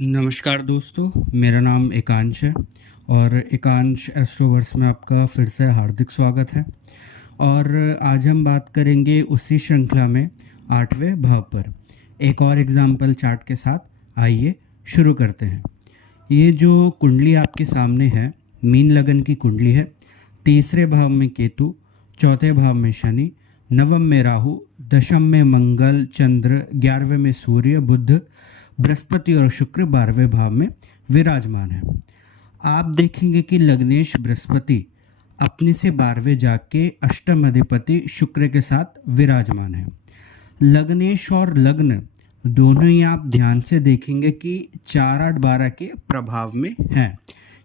नमस्कार दोस्तों, मेरा नाम एकांश है और एकांश एस्ट्रोवर्स में आपका फिर से हार्दिक स्वागत है। और आज हम बात करेंगे उसी श्रृंखला में 8वें भाव पर एक और एग्जाम्पल चार्ट के साथ। आइए शुरू करते हैं। ये जो कुंडली आपके सामने है, मीन लगन की कुंडली है। तीसरे भाव में केतु, चौथे भाव में शनि, नवम में राहु, दशम में मंगल चंद्र, 11वें में सूर्य बुध, बृहस्पति और शुक्र 12वें भाव में विराजमान है। आप देखेंगे कि लग्नेश बृहस्पति अपने से 12वें जाके अष्टम अधिपति शुक्र के साथ विराजमान है। लग्नेश और लग्न दोनों ही आप ध्यान से देखेंगे कि 4, 8, 12 के प्रभाव में हैं,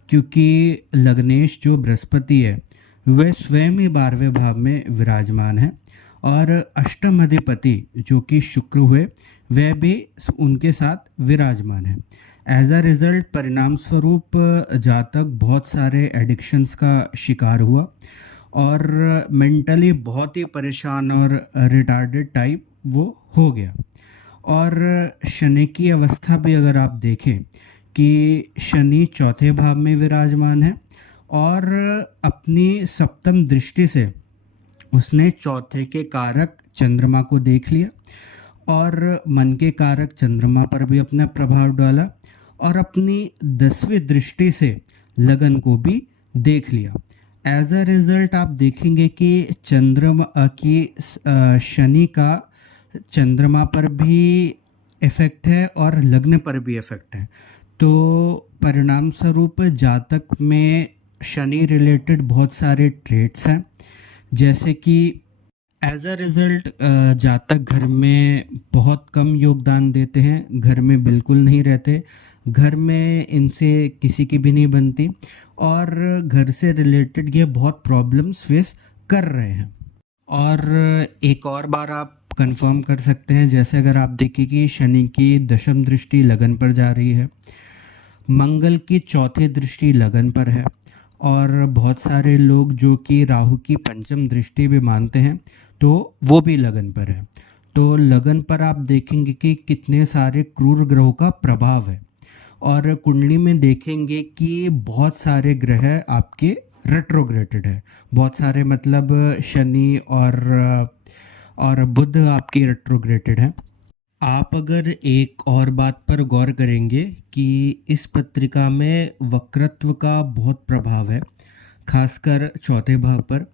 क्योंकि लग्नेश जो बृहस्पति है वह स्वयं ही 12वें भाव में विराजमान है और अष्टम अधिपति जो कि शुक्र हुए वह भी उनके साथ विराजमान है। एज अ रिज़ल्ट परिणाम स्वरूप जातक बहुत सारे एडिक्शंस का शिकार हुआ और मेंटली बहुत ही परेशान और रिटार्डेड टाइप वो हो गया। और शनि की अवस्था भी अगर आप देखें कि शनि चौथे भाव में विराजमान है और अपनी सप्तम दृष्टि से उसने चौथे के कारक चंद्रमा को देख लिया और मन के कारक चंद्रमा पर भी अपना प्रभाव डाला और अपनी 10वीं दृष्टि से लगन को भी देख लिया। एज अ रिज़ल्ट आप देखेंगे कि चंद्रमा की शनि का चंद्रमा पर भी इफ़ेक्ट है और लग्न पर भी इफ़ेक्ट है। तो परिणाम स्वरूप जातक में शनि रिलेटेड बहुत सारे ट्रेट्स हैं, जैसे कि एज अ रिज़ल्ट जातक घर में बहुत कम योगदान देते हैं, घर में बिल्कुल नहीं रहते, घर में इनसे किसी की भी नहीं बनती और घर से रिलेटेड ये बहुत प्रॉब्लम्स फेस कर रहे हैं। और एक और बार आप कंफर्म कर सकते हैं, जैसे अगर आप देखें कि शनि की दशम दृष्टि लगन पर जा रही है, मंगल की चौथी दृष्टि लगन पर है और बहुत सारे लोग जो कि राहु की पंचम दृष्टि भी मानते हैं तो वो भी लगन पर है। तो लगन पर आप देखेंगे कि कितने सारे क्रूर ग्रहों का प्रभाव है और कुंडली में देखेंगे कि बहुत सारे ग्रह आपके रेट्रोग्रेटेड है। बहुत सारे मतलब शनि और बुध आपके रेट्रोग्रेटेड है। आप अगर एक और बात पर गौर करेंगे कि इस पत्रिका में वक्रत्व का बहुत प्रभाव है, खासकर चौथे भाव पर।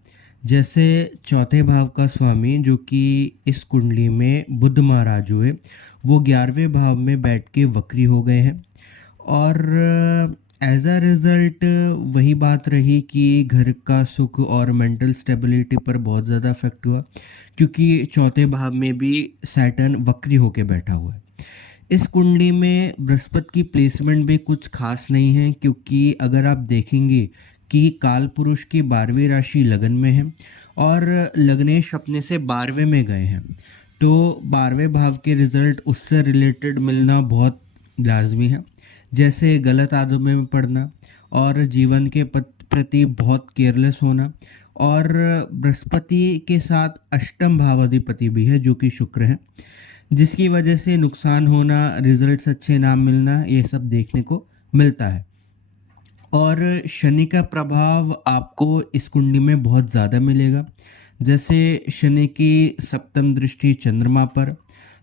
जैसे चौथे भाव का स्वामी जो कि इस कुंडली में बुध महाराज हुए, वो 11वें भाव में बैठ के वक्री हो गए हैं और एज अ रिज़ल्ट वही बात रही कि घर का सुख और मेंटल स्टेबिलिटी पर बहुत ज़्यादा इफेक्ट हुआ, क्योंकि चौथे भाव में भी सैटर्न वक्री होके बैठा हुआ है। इस कुंडली में बृहस्पति की प्लेसमेंट भी कुछ खास नहीं है, क्योंकि अगर आप देखेंगे कि काल पुरुष की 12वीं राशि लगन में है और लग्नेश अपने से 12वें में गए हैं, तो 12वें भाव के रिजल्ट उससे रिलेटेड मिलना बहुत लाजमी है, जैसे गलत आदतों में पड़ना और जीवन के प्रति बहुत केयरलेस होना। और बृहस्पति के साथ अष्टम भावाधिपति भी है जो कि शुक्र है, जिसकी वजह से नुकसान होना, रिजल्ट्स अच्छे ना मिलना, ये सब देखने को मिलता है। और शनि का प्रभाव आपको इस कुंडली में बहुत ज़्यादा मिलेगा। जैसे शनि की सप्तम दृष्टि चंद्रमा पर,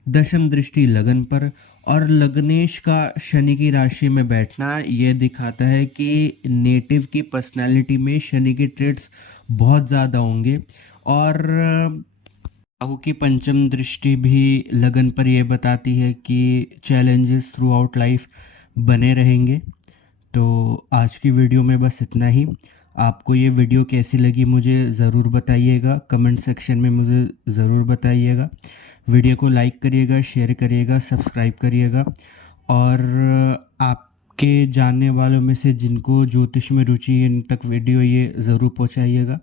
दशम दृष्टि लगन पर और लग्नेश का शनि की राशि में बैठना यह दिखाता है कि नेटिव की पर्सनालिटी में शनि के ट्रेड्स बहुत ज़्यादा होंगे। और राहु की पंचम दृष्टि भी लगन पर यह बताती है कि चैलेंजेस थ्रू आउट लाइफ बने रहेंगे। तो आज की वीडियो में बस इतना ही। आपको ये वीडियो कैसी लगी मुझे ज़रूर बताइएगा, कमेंट सेक्शन में मुझे ज़रूर बताइएगा। वीडियो को लाइक करिएगा, शेयर करिएगा, सब्सक्राइब करिएगा और आपके जानने वालों में से जिनको ज्योतिष में रुचि है इन तक वीडियो ये ज़रूर पहुंचाइएगा।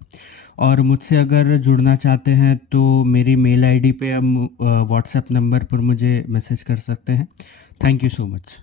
और मुझसे अगर जुड़ना चाहते हैं तो मेरी मेल आईडी पे व्हाट्सएप नंबर पर मुझे मैसेज कर सकते हैं। Thank you so much.